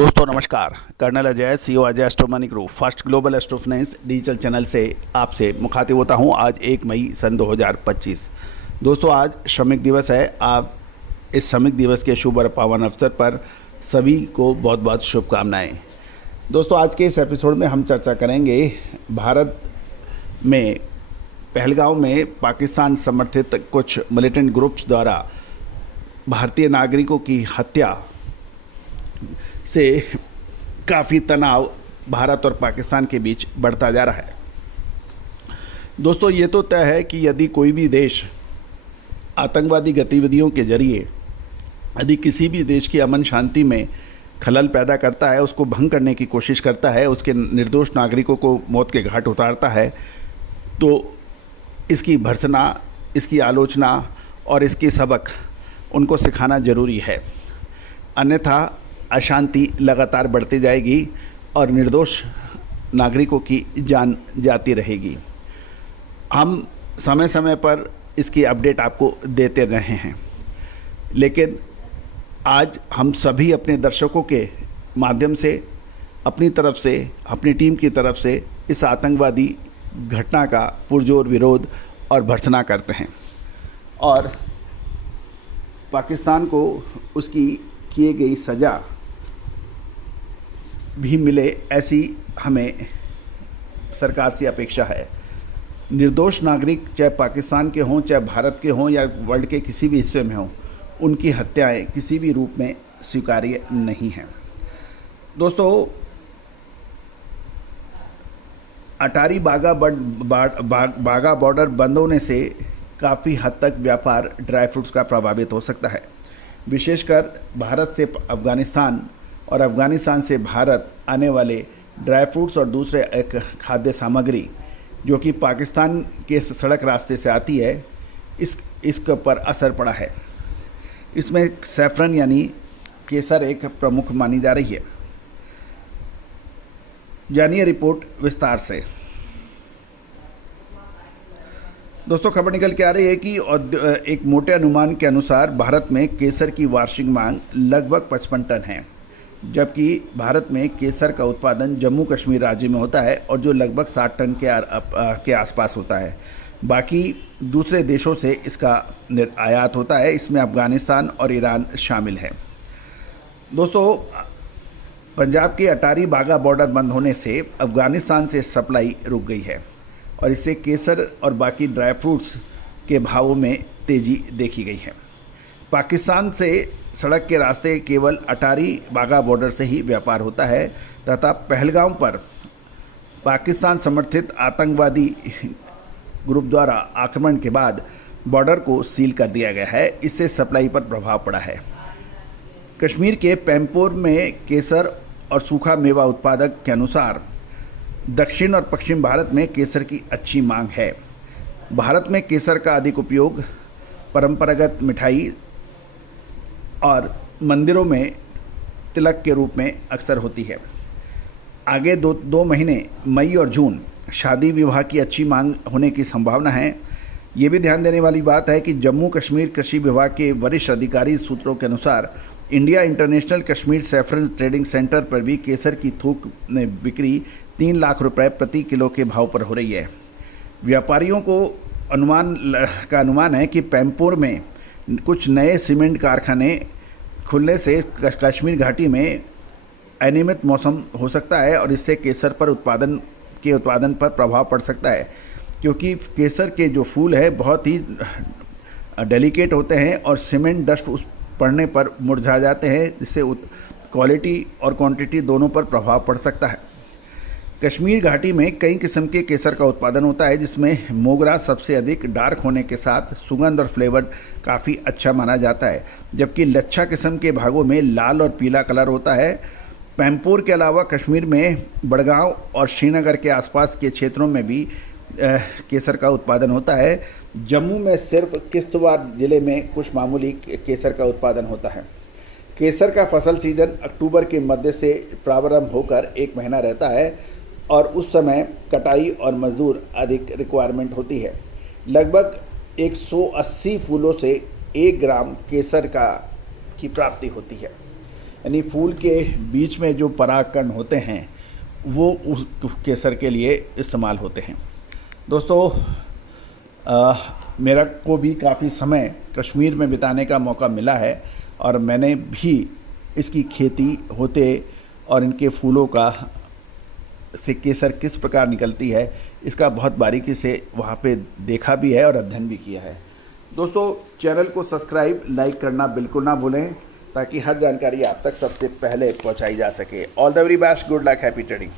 दोस्तों नमस्कार। Colonel Ajay, CEO Ajay astro money group first global astro finance digital channel से आपसे मुखातिब होता हूं। आज 1 मई सन 2025। दोस्तों आज श्रमिक दिवस है। आप इस श्रमिक दिवस के शुभ और पावन अवसर पर सभी को बहुत बहुत शुभकामनाएं। दोस्तों आज के इस एपिसोड में हम चर्चा करेंगे भारत में पहलगांव में पाकिस्तान समर्थित कुछ मिलिटेंट ग्रुप्स द्वारा भारतीय नागरिकों की हत्या से काफ़ी तनाव भारत और पाकिस्तान के बीच बढ़ता जा रहा है। दोस्तों ये तो तय है कि यदि कोई भी देश आतंकवादी गतिविधियों के जरिए यदि किसी भी देश की अमन शांति में खलल पैदा करता है, उसको भंग करने की कोशिश करता है, उसके निर्दोष नागरिकों को मौत के घाट उतारता है, तो इसकी भर्त्सना, इसकी आलोचना और इसकी सबक उनको सिखाना ज़रूरी है। अन्यथा अशांति लगातार बढ़ती जाएगी और निर्दोष नागरिकों की जान जाती रहेगी। हम समय समय पर इसकी अपडेट आपको देते रहे हैं, लेकिन आज हम सभी अपने दर्शकों के माध्यम से अपनी तरफ से, अपनी टीम की तरफ से इस आतंकवादी घटना का पुरजोर विरोध और भर्त्सना करते हैं और पाकिस्तान को उसकी किए गई सज़ा भी मिले, ऐसी हमें सरकार से अपेक्षा है। निर्दोष नागरिक चाहे पाकिस्तान के हों, चाहे भारत के हों या वर्ल्ड के किसी भी हिस्से में हों, उनकी हत्याएं किसी भी रूप में स्वीकार्य नहीं हैं। दोस्तों अटारी बागा बॉर्डर बंद होने से काफ़ी हद तक व्यापार ड्राई फ्रूट्स का प्रभावित हो सकता है। विशेषकर भारत से अफ़गानिस्तान और अफ़गानिस्तान से भारत आने वाले ड्राई फ्रूट्स और दूसरे एक खाद्य सामग्री जो कि पाकिस्तान के सड़क रास्ते से आती है, इसके पर असर पड़ा है। इसमें सैफरन यानी केसर एक प्रमुख मानी जा रही है। जानिए रिपोर्ट विस्तार से। दोस्तों खबर निकल के आ रही है कि एक मोटे अनुमान के अनुसार भारत में केसर की वार्षिक मांग लगभग 55 टन है, जबकि भारत में केसर का उत्पादन जम्मू कश्मीर राज्य में होता है और जो लगभग 60 टन के आसपास होता है। बाकी दूसरे देशों से इसका आयात होता है। इसमें अफ़गानिस्तान और ईरान शामिल है। दोस्तों पंजाब के अटारी बागा बॉर्डर बंद होने से अफ़गानिस्तान से सप्लाई रुक गई है और इससे केसर और बाकी ड्राई फ्रूट्स के भावों में तेज़ी देखी गई है। पाकिस्तान से सड़क के रास्ते केवल अटारी बागा बॉर्डर से ही व्यापार होता है तथा पहलगाम पर पाकिस्तान समर्थित आतंकवादी ग्रुप द्वारा आक्रमण के बाद बॉर्डर को सील कर दिया गया है। इससे सप्लाई पर प्रभाव पड़ा है। कश्मीर के पैम्पोर में केसर और सूखा मेवा उत्पादक के अनुसार दक्षिण और पश्चिम भारत में केसर की अच्छी मांग है। भारत में केसर का अधिक उपयोग परंपरागत मिठाई और मंदिरों में तिलक के रूप में अक्सर होती है। आगे दो महीने मई और जून शादी विवाह की अच्छी मांग होने की संभावना है। ये भी ध्यान देने वाली बात है कि जम्मू कश्मीर कृषि विभाग के वरिष्ठ अधिकारी सूत्रों के अनुसार India international Kashmir saffron trading centre पर भी केसर की थोक बिक्री 3 लाख रुपए प्रति किलो के भाव पर हो रही है। व्यापारियों को अनुमान है कि पैम्पोर में कुछ नए सीमेंट कारखाने खुलने से कश्मीर घाटी में अनियमित मौसम हो सकता है और इससे केसर पर उत्पादन पर प्रभाव पड़ सकता है, क्योंकि केसर के जो फूल है बहुत ही डेलिकेट होते हैं और सीमेंट डस्ट उस पड़ने पर मुरझा जाते हैं, जिससे क्वालिटी और क्वांटिटी दोनों पर प्रभाव पड़ सकता है। कश्मीर घाटी में कई किस्म के केसर का उत्पादन होता है, जिसमें मोगरा सबसे अधिक डार्क होने के साथ सुगंध और फ्लेवर काफ़ी अच्छा माना जाता है, जबकि लच्छा किस्म के भागों में लाल और पीला कलर होता है। पैम्पोर के अलावा कश्मीर में बड़गांव और श्रीनगर के आसपास के क्षेत्रों में भी केसर का उत्पादन होता है। जम्मू में सिर्फ किश्तवाड़ ज़िले में कुछ मामूली केसर का उत्पादन होता है। केसर का फसल सीजन अक्टूबर के मध्य से प्रारंभ होकर 1 महीना रहता है और उस समय कटाई और मजदूर अधिक रिक्वायरमेंट होती है। लगभग 180 फूलों से 1 ग्राम केसर की प्राप्ति होती है। यानी फूल के बीच में जो परागकण होते हैं वो उस केसर के लिए इस्तेमाल होते हैं। दोस्तों मेरा को भी काफ़ी समय कश्मीर में बिताने का मौका मिला है और मैंने भी इसकी खेती होते और इनके फूलों का से केसर किस प्रकार निकलती है इसका बहुत बारीकी से वहाँ पे देखा भी है और अध्ययन भी किया है। दोस्तों चैनल को सब्सक्राइब लाइक करना बिल्कुल ना भूलें ताकि हर जानकारी आप तक सबसे पहले पहुँचाई जा सके। All the very best, good luck, happy trading.